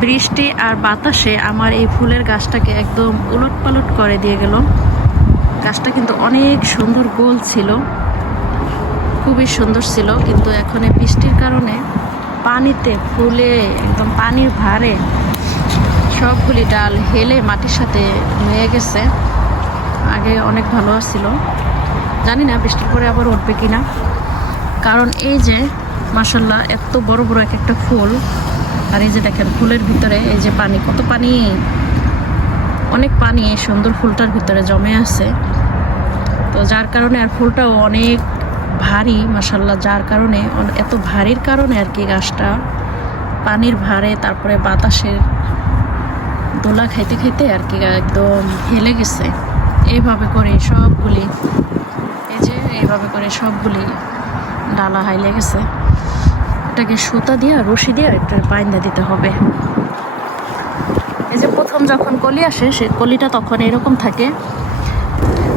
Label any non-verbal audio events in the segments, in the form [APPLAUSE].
বৃষ্টি আর বাতাসে আমার এই ফুলের গাছটাকে একদম উলট পালট করে দিয়ে গেল। গাছটা কিন্তু অনেক সুন্দর গোল ছিল, খুবই সুন্দর ছিল, কিন্তু এখন এই বৃষ্টির কারণে পানিতে ফুলে, একদম পানির ভারে সব সবগুলি ডাল হেলে মাটির সাথে নুয়ে গেছে। আগে অনেক ভালো ছিল। জানি না বৃষ্টির পরে আবার উঠবে কিনা। কারণ এই যে মাসাল্লাহ এত বড় বড় এক একটা ফুল আর এই যে দেখেন, ফুলের ভিতরে এই যে পানি, কত পানি? অনেক পানি এই সুন্দর ফুলটার ভিতরে জমে আছে। তো যার কারণে আর ফুলটাও অনেক ভারী মাসাল্লাহ যার কারণে এত ভারীর কারণে আর কি গাছটা পানির ভারে তারপরে বাতাসের দোলা খাইতে খাইতে আর কি একদম হেলে গেছে। এইভাবে করে সবগুলি, এই যে এইভাবে করে সবগুলি ডালা হাইলে গেছে। এটাকে সুতা দিয়ে রশি দিয়ে এটা বাইন্দা দিতে হবে। এই যে প্রথম যখন কলি আসে, সে কলিটা তখন এরকম থাকে।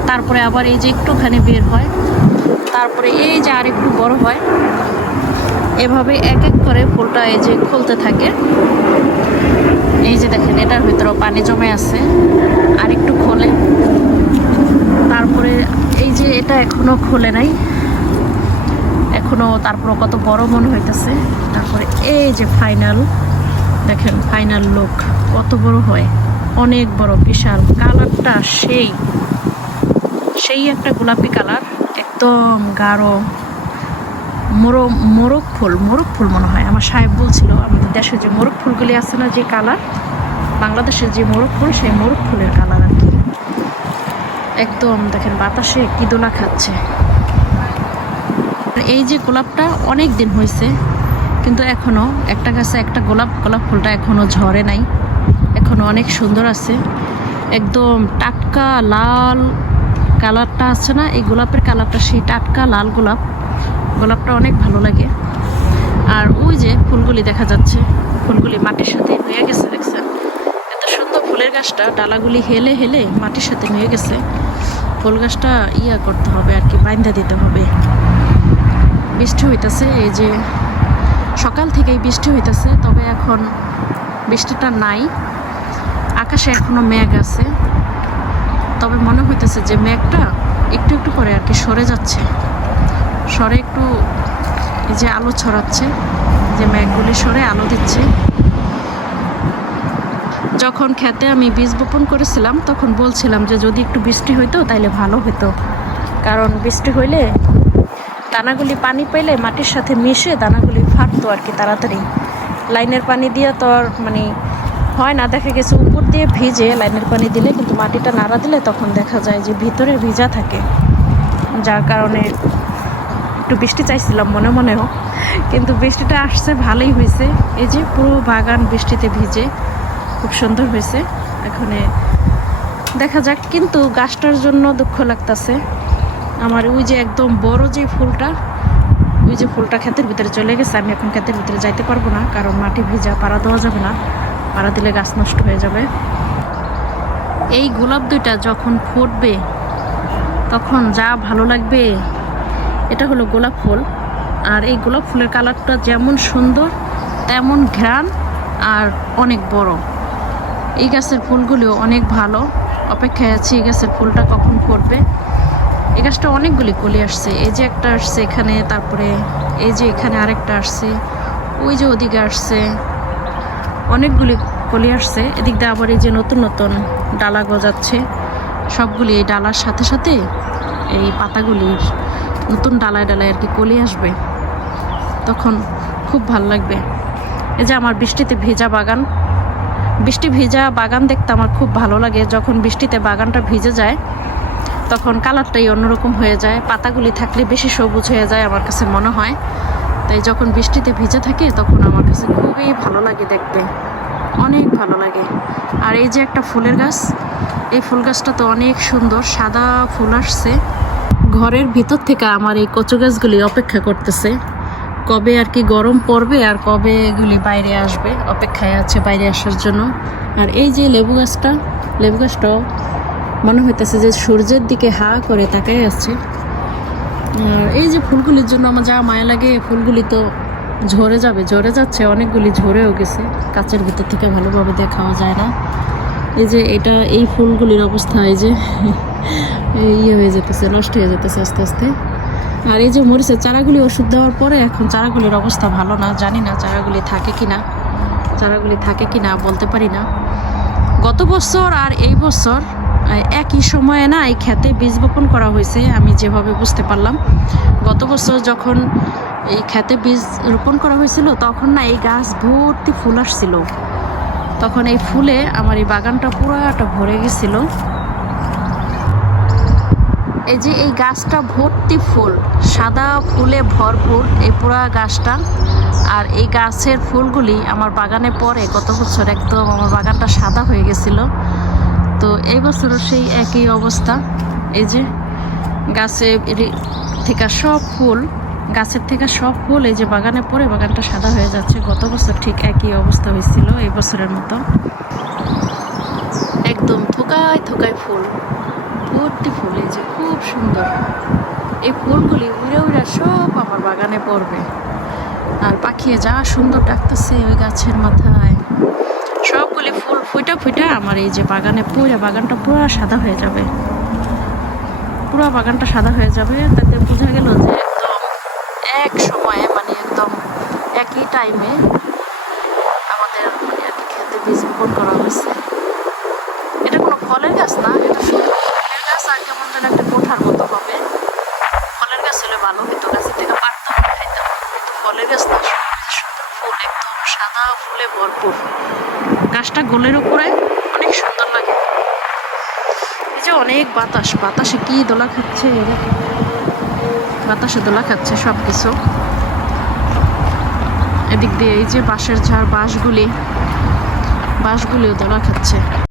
তারপরে আবার এই যে একটুখানি বের হয়। তারপরে এই যে আর একটু বড় হয়। এভাবে এক এক করে ফুলটা এই যে খুলতে থাকে। এই যে দেখেন, এটার ভিতরেও পানি জমে আছে। আর একটু খোলে। তারপরে এই যে এটা এখনও খোলে নাই। এখনও তারপর কত বড় মনে হইতেছে। তারপরে এই যে ফাইনাল দেখেন ফাইনাল লোক কত বড় হয়, অনেক বড়, বিশাল। কালারটা সেই সেই একটা গোলাপি কালার, একদম গাঢ় মোর মোরগ ফুল মোরগ ফুল মনে হয়। আমার সাহেব বলছিল, আমাদের দেশে যে মোরগ ফুলগুলি আছে না, যে কালার, বাংলাদেশের যে মোরগ ফুল, সেই মোরগ ফুলের কালার আর কি। একদম, দেখেন বাতাসে কি দোলা খাচ্ছে। এই যে গোলাপটা অনেক দিন হয়েছে কিন্তু এখনও একটা গাছে একটা গোলাপ গোলাপ ফুলটা এখনও ঝরে নাই। এখনও অনেক সুন্দর আছে। একদম টাটকা লাল কালারটা আছে না? এই গোলাপের কালারটা সেই টাটকা লাল গোলাপ। গোলাপটা অনেক ভালো লাগে। আর ওই যে ফুলগুলি দেখা যাচ্ছে, ফুলগুলি মাটির সাথে হয়ে গেছে, দেখছেন? এত সুন্দর ফুলের গাছটা, ডালাগুলি হেলে হেলে মাটির সাথে হয়ে গেছে। ফুল গাছটা ইয়া করতে হবে আর কি বাইন্ধা দিতে হবে। বৃষ্টি হইতেছে, এই যে সকাল থেকেই বৃষ্টি হইতেছে, তবে এখন বৃষ্টিটা নাই। আকাশে এখনও মেঘ আছে, তবে মনে হইতেছে যে মেঘটা একটু একটু করে আর কি সরে যাচ্ছে। সরে একটু এই যে আলো ছড়াচ্ছে, যে মেঘগুলি সরে আলো দিচ্ছে। যখন খেতে আমি বীজ বপন করেছিলাম, তখন বলছিলাম যে যদি একটু বৃষ্টি হইতো তাইলে ভালো হতো কারণ বৃষ্টি হইলে দানাগুলি পানি পেলে মাটির সাথে মিশে দানাগুলি ফাটতো আর কি তাড়াতাড়ি। লাইনের পানি দিয়ে তো আর মানে হয় না, দেখা গেছে উপর দিয়ে ভিজে লাইনের পানি দিলে কিন্তু মাটিটা নাড়া দিলে তখন দেখা যায় যে ভিতরে ভিজা থাকে। যার কারণে একটু বৃষ্টি চাইছিলাম মনে মনেও কিন্তু বৃষ্টিটা আসছে, ভালোই হয়েছে। এই যে পুরো বাগান বৃষ্টিতে ভিজে, খুব সুন্দর হয়েছে। এখানে দেখা যাক, কিন্তু গাছটার জন্য দুঃখ লাগতাছে। আমার ওই যে একদম বড় যে ফুলটা, ওই যে ফুলটা ক্ষেতের ভিতরে চলে গেছে, আমি এখন ক্ষেতের ভিতরে যাইতে পারব না, কারণ মাটি ভিজা, পাড়া দেওয়া যাবে না। পাড়া দিলে গাছ নষ্ট হয়ে যাবে। এই গোলাপ দুইটা যখন ফুটবে, তখন যা ভালো লাগবে, এটা হলো গোলাপ ফুল। আর এই গোলাপ ফুলের কালারটা যেমন সুন্দর, তেমন ঘ্রাণ আর অনেক বড়। এই গাছের ফুলগুলো অনেক ভালো। অপেক্ষায় আছি এই গাছের ফুলটা কখন ফুটবে। এই গাছটা অনেকগুলি কলি আসছে। এই যে একটা আসছে এখানে, তারপরে এই যে এখানে আরেকটা আসছে, ওই যে ওদিকে আসছে। অনেকগুলি কলি আসছে। এদিক দিয়ে আবার এই যে নতুন নতুন ডালা গজাচ্ছে। সবগুলি এই ডালার সাথে সাথে এই পাতাগুলির নতুন ডালায় ডালায় আর কি কলি আসবে। তখন খুব ভালো লাগবে। এই যে আমার বৃষ্টিতে ভেজা বাগান। বৃষ্টি ভেজা বাগান দেখতে আমার খুব ভালো লাগে। যখন বৃষ্টিতে বাগানটা ভিজে যায় তখন কালারটাই অন্যরকম হয়ে যায়। পাতাগুলি থাকলে বেশি সবুজ হয়ে যায় আমার কাছে মনে হয়। তাই যখন বৃষ্টিতে ভিজে থাকে তখন আমার কাছে খুবই ভালো লাগে দেখতে। অনেক ভালো লাগে। আর এই যে একটা ফুলের গাছ, এই ফুল গাছটা তো অনেক সুন্দর, সাদা ফুল আসছে। ঘরের ভিতর থেকে আমার এই কচু গাছগুলি অপেক্ষা করতেছে। কবে আর কি গরম পড়বে আর কবে এগুলি বাইরে আসবে, অপেক্ষায় আছে বাইরে আসার জন্য। আর এই যে লেবু গাছটা, লেবু গাছটাও মনে হইতেছে যে সূর্যের দিকে হা করে তাকাই আর এই যে ফুলগুলির জন্য আমার যা মায়া লাগে, ফুলগুলি তো ঝরে যাবে, ঝরে যাচ্ছে, অনেকগুলি ঝরেও গেছে। কাচের ভিতর থেকে ভালোভাবে দেখাও যায় না। এই যে এটা, এই ফুলগুলির অবস্থা, এই যে [LAUGHS] ইয়ে হয়ে যেতেছে, নষ্ট হয়ে যেতেছে আস্তে আস্তে। আর এই যে মরিচের চারাগুলি ওষুধ দেওয়ার পরে এখন চারাগুলির অবস্থা ভালো না, জানি না চারাগুলি থাকে কি না চারাগুলি থাকে কি না বলতে পারি না। গত বছর আর এই বছর একই সময়ে না এই খেতে বীজ বপন করা হয়েছে, আমি যেভাবে বুঝতে পারলাম। গত বছর যখন এই খেতে বীজ রোপণ করা হয়েছিল, তখন না এই গাছ ভর্তি ফুল আসছিল। তখন এই ফুলে আমার এই বাগানটা পুরোটা ভরে গেছিল। এই যে এই গাছটা ভর্তি ফুল, সাদা ফুলে ভরপুর এই পুরা গাছটা। আর এই গাছের ফুলগুলি আমার বাগানে পরে গত বছর একদম আমার বাগানটা সাদা হয়ে গেছিল। তো এই বছরও সেই একই অবস্থা। এই যে গাছে থেকে সব ফুল, গাছের থেকে সব ফুল এই যে বাগানে পরে বাগানটা সাদা হয়ে যাচ্ছে। গত বছর ঠিক একই অবস্থা হয়েছিল এই বছরের মতো। একদম থোকায় থোকায় ফুল, ভর্তি ফুল, এই যে খুব সুন্দর। এই ফুলগুলি উড়ে উড়ে সব আমার বাগানে পড়বে। আর পাখি যা সুন্দর ডাকতেছে ওই গাছের মাথায়। ফুইটা ফুইটা আমার এই যে বাগানে পুরো বাগানটা পুরো সাদা হয়ে যাবে। পুরো বাগানটা সাদা হয়ে যাবে, তাতে বোঝা গেল যে একদম এক সময়ে মানে একদম একই টাইমে আমাদের মানে খেতে বীজ বপন করা হয়েছে। এটা কোনো ফলের গাছ না, এটা ফলের গাছ, আর কেমন যেন একটা কোঠার মতো হবে। ফলের গাছ হলে ভালো, কিন্তু গাছের থেকে খাইতাম কিন্তু ফলের গাছ না। সাদা ফুলে ভরপুর। গাছটা গোলের উপরে অনেক সুন্দর লাগে। এই যে অনেক বাতাস, বাতাসে কি দোলা খাচ্ছে বাতাসে দোলা খাচ্ছে সব কিছু এদিক দিয়ে এই যে বাঁশের ঝাড়, বাঁশগুলি, বাঁশগুলিও দোলা খাচ্ছে।